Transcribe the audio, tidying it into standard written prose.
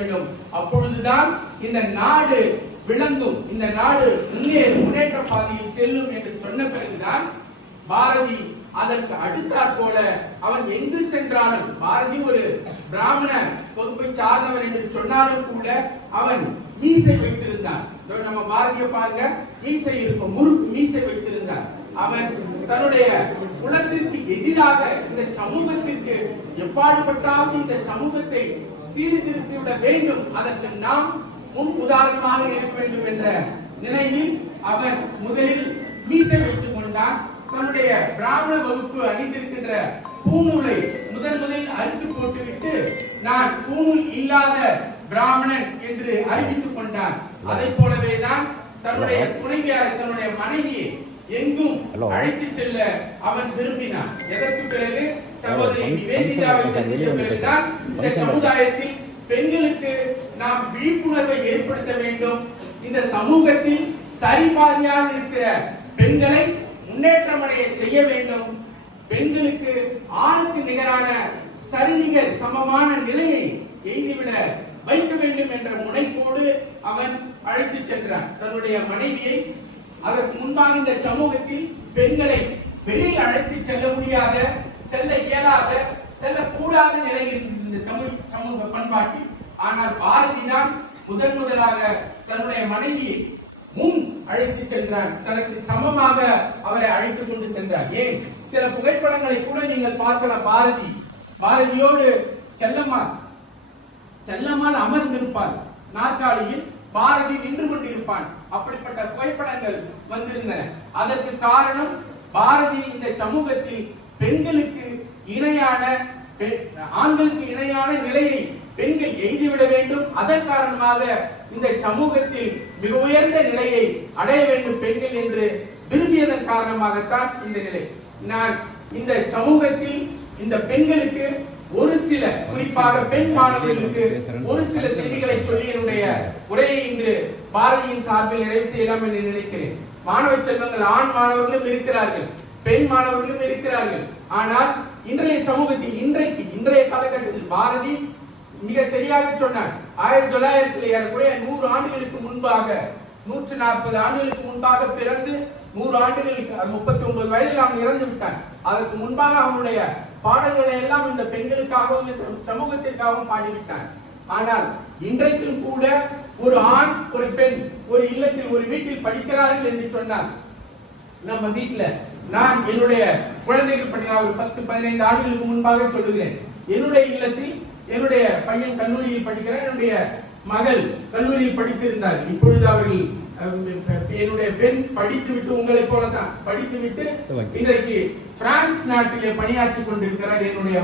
வேண்டும். அப்பொழுதுதான் இந்த நாடு விளங்கும், இந்த நாடு முன்னேற்ற பாதையில் செல்லும் என்று சொன்ன பிறகுதான் பாரதி அதற்கு அடுத்தாற் போல அவன் எங்கு சென்றாலும், பாரதி ஒரு பிராமண பொறுப்பை சார்ந்தவன் என்று சொன்னாலும் கூட அவன் மீசை வைத்திருந்தான். நம்ம பாரதிய பாருங்க, மீசை இருக்கும், முறுக்கு மீசை வைத்திருந்தான். அவன் தன்னுடைய குலத்திற்கு எதிராக இந்த சமூகத்திற்கு எப்பாடுபட்டாவது இந்த சமூகத்தை சீர்திருத்திவிட வேண்டும், அதற்கு நாம் முன் உதாரணமாக இருக்க வேண்டும் என்ற நினைவில் அவன் முதலில் மீசை வைத்துக் கொண்டான். தன்னுடைய பிராமண வகுப்பு அணிந்திருக்கின்ற பூநூலை முதலில் அறுத்து போட்டுவிட்டு நான் பூநூல் இல்லாத பிராமணன் என்று அறிவித்துக் கொண்டான். அதை போலவேதான் தன்னுடைய துணைவியாரை, தன்னுடைய மனைவியை எங்கும் அழைத்து செல்ல அவன் விரும்பினான். எதற்கு பிறகு சகோதரி நிவேதிதாவை சந்தித்த பிறகுதான் இந்த சமுதாயத்தில் பெண்களுக்கு நாம் விழிப்புணர்வை ஏற்படுத்த வேண்டும், இந்த சமூகத்தில் சரிபாதியாக இருக்கிற பெண்களை முன்னேற்றமடைய செய்ய வேண்டும், பெண்களுக்கு ஆணுக்கு நிகரான சரிநிகர் சமமான நிலையை எய்துவிட வைக்க வேண்டும் என்ற முனைப்போடு அவன் அழைத்து சென்றான் தன்னுடைய மனைவியை. அதற்கு முன்பாக இந்த சமூகத்தில் பெண்களை வெளியில் அழைத்து செல்ல முடியாத, செல்ல இயலாத, செல்லக்கூடாத நிலை இருந்தது இந்த தமிழ் சமூக பண்பாட்டில். ஆனால் பாரதி தான் முதலாக தன்னுடைய மனைவியை முன் அழைத்து சென்றான், தனக்கு சமமாக அவரை அழைத்துக் கொண்டு சென்றார். ஏன், சில புகைப்படங்களை கூட நீங்கள் பார்க்கலாம். பாரதியோடு செல்லம்மாள் அமர்ந்திருப்பார் நாற்காலியில், பாரதி நின்று கொண்டிருப்பான். அப்படிப்பட்ட புகைப்படங்கள் வந்திருந்தன. அதற்கு காரணம் பாரதி இந்த சமூகத்தில் பெண்களுக்கு இணையான, ஆண்களுக்கு இணையான நிலையை பெண்கள் எய்துவிட வேண்டும். அதன் காரணமாக இந்த சமூகத்தில் மிக உயர்ந்த நிலையை அடைய வேண்டும் பெண்கள் என்று விரும்பியதன் காரணமாகத்தான் இந்த நிலை. நான் இந்த சமூகத்தில் இந்த பெண்களுக்கு ஒரு சில, குறிப்பாக பெண் மாணவர்களுக்கு ஒரு சில செய்திகளை சொல்லி என்னுடைய உரையை இன்று பாரதியின் சார்பில் நிறைவு செய்யலாம் என்று நினைக்கிறேன். மாணவ செல்வங்கள், ஆண் மாணவர்களும் இருக்கிறார்கள், பெண் மாணவர்களும் இருக்கிறார்கள். ஆனால் இன்றைய சமூகத்தில், இன்றைய காலகட்டத்தில் பாரதி மிக சரியாக சொன்னார். 1900 100 ஆண்டுகளுக்கு முன்பாக, 140 ஆண்டுகளுக்கு முன்பாக பிறந்து 100 ஆண்டுகளுக்கு 39 வயதில் அவன் இறந்து விட்டான். அதற்கு முன்பாக அவனுடைய பாடல்களை எல்லாம் இந்த பெண்களுக்காகவும் சமூகத்திற்காகவும் பாடிவிட்டான். ஆனால் இன்றைக்கும் கூட ஒரு ஆண் ஒரு பெண் ஒரு இல்லத்தில் ஒரு வீட்டில் படிக்கிறார்கள் என்று சொன்னார். நம்ம வீட்டுல நான் என்னுடைய குழந்தைகள் படிக்க ஒரு 10-15 ஆண்டுகளுக்கு முன்பாக சொல்லுகிறேன். என்னுடைய இல்லத்தில் என்னுடைய பையன் கல்லூரியில் படிக்கிறார், என்னுடைய மகள் கல்லூரியில் படித்திருந்தார். இப்பொழுது அவர்கள், என்னுடைய பெண் படித்துவிட்டு, உங்களை போலதான் படித்துவிட்டு இன்றைக்கு பிரான்ஸ் நாட்டிலே பணியாற்றி கொண்டிருக்கிறார் என்னுடைய